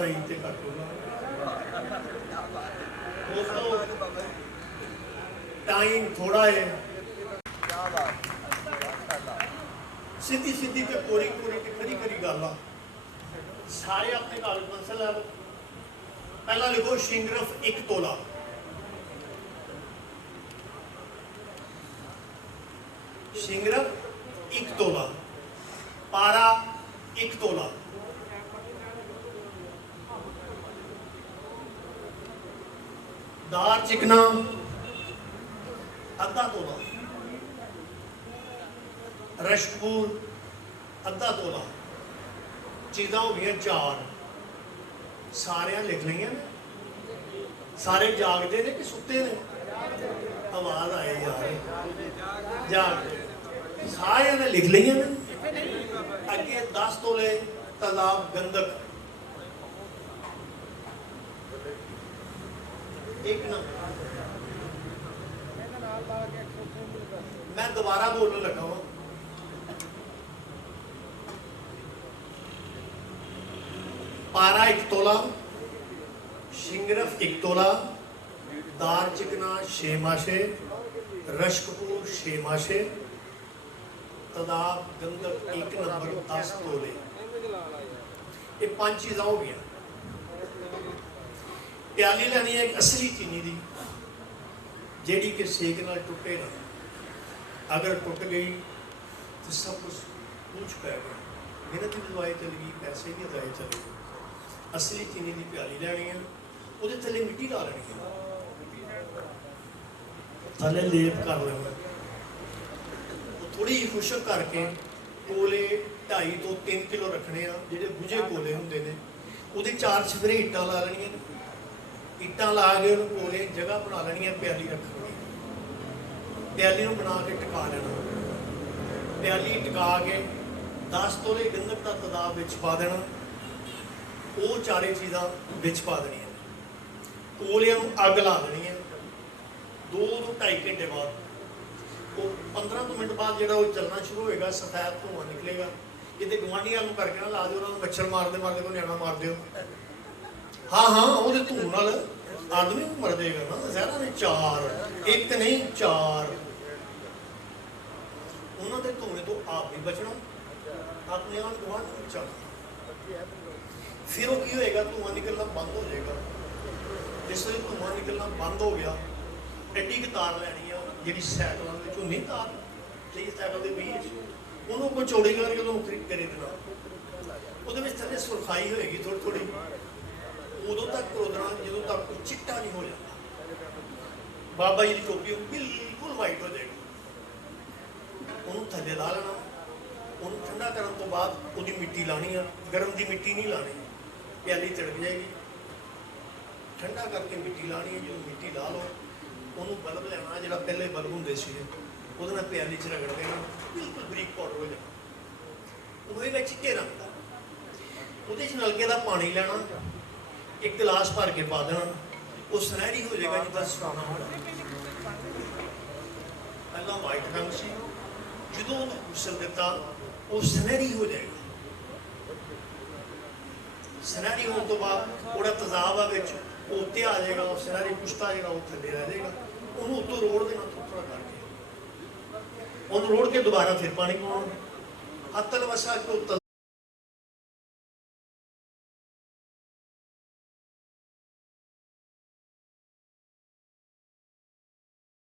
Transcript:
ढाई ते घट होगा। दोस्तों टाइम थोड़ा है, सीधी सीधी ते कोरी कोरी ते खरी खरी गल आ। सारे अपने कागज पेंसिल लै लो। पहला लिखो शिंगरफ 1 तोला। शिंगरफ 1 तोला, पारा 1 तोला, दार चिकना अद्धा तोला, रशकपूर अद्धा तोला। चीज़ां हो गई 4। सारे लिख लिया ने? सारे जागते ने कि सुते ने? आवाज आए यार, जागते सारे ने लिख लिया ने। अगे 10 तोले तालाब गंधक, 1 नंबर। मैं दोबारा बोलने लगा हूं, पारा 1 तोला, शिंगरफ 1 तोला, दार चिकना 6 माशे, रशकपूर 6 माशे, तदाब गंधक 1 नंबर 10 तोले। ये 5 चीज़ां हो गई। प्याली लैनी है एक असली चीनी की, जेड़ी कि सेक नाल टुटे ना। अगर टुट गई तो सब कुछ पूछ पै गया, मेहनत भी दवाई चल गई, पैसे भी दवाई चल गए। असली चीनी की प्याली लैनी है, वो थले मिट्टी ला लेनी है, थले लेप कर लेना, थोड़ी खुशक करके कोले 2.5 तो 3 किलो रखने आ। जेडे बुझे कोले होंगे ने उहदे 4 छफरे इट्टां ला लेनियां, इट्टां ला के उन्होंने कोले जगह बना लेनी, प्याली रखनी। प्याली को बना के टिका लेना, प्याली टिका के 10 तोले गंधक का तदाब विच पा देना। वो 4 चीज़ां विच पा देनियां, कोलियां नूं अग ला देनी है। 2 तो 2.5 घंटे बाद, वो 15 तो मिनट बाद जो चलना शुरू होएगा, सफेद धुआं निकलेगा। कितने गुआढ़ियां नूं करके ना ला दो, उन्होंने मच्छर मारते मारते कोई न्याणा मार दो। हाँ हाँ, वो धूं नाल आदमी मर जाएगा ना। जहरा ने 4, 1 नहीं 4। उन्होंने धुएं तो आप भी बचना, अपने आप गुआढ़ भी बचाना। फिर वो की होएगा, धुआं निकलना बंद हो जाएगा। जिससे धुआं निकलना बंद हो गया, एड्डी की तार लैनी है जी सैकलों में झुनी तार जी सैकल के बीच, उन्होंने कोई चौड़ी करके उन्होंने करे देना। वो थले सुरखाई होएगी थोड़ी थोड़ी, उदों तक रोदना जो तक चिट्टा नहीं हो जाता। बाबा जी की टोपी बिल्कुल वाइट हो जाएगी। उन्होंने थले ला लेना, उन्होंने ठंडा करने तो बाद वो मिट्टी लानी है, गर्म की मिट्टी नहीं लानी, प्याली तिड़क जाएगी। ठंडा करके मिट्टी लानी है, जो मिट्टी ला लो, उन्होंने बल्ब लेना जो पहले बल्ब होंगे वो प्याली च रगड़ देना, बिल्कुल बरीक पाउडर हो जाना। वो चिट्टे रंग का वो नलके का पानी लेना, 1 गिलास भर के पा देना, वो सुनहरी हो जाएगा जितना सुना होगा। पहला वाइट रंग से जो गुसल दिता वो सुनहरी हो जाएगा। सुनहरी होने तो बाद वो तेजाब है उत्ते आ जाएगा, वो सुनहरी पुश्ता आ जाएगा, वो थले रह जाएगा। उन्होंने उत्तों रोड़ देना थोड़ा करके, उन्होंने रोड़ के दोबारा फिर पानी पाना। हत्तल वसा के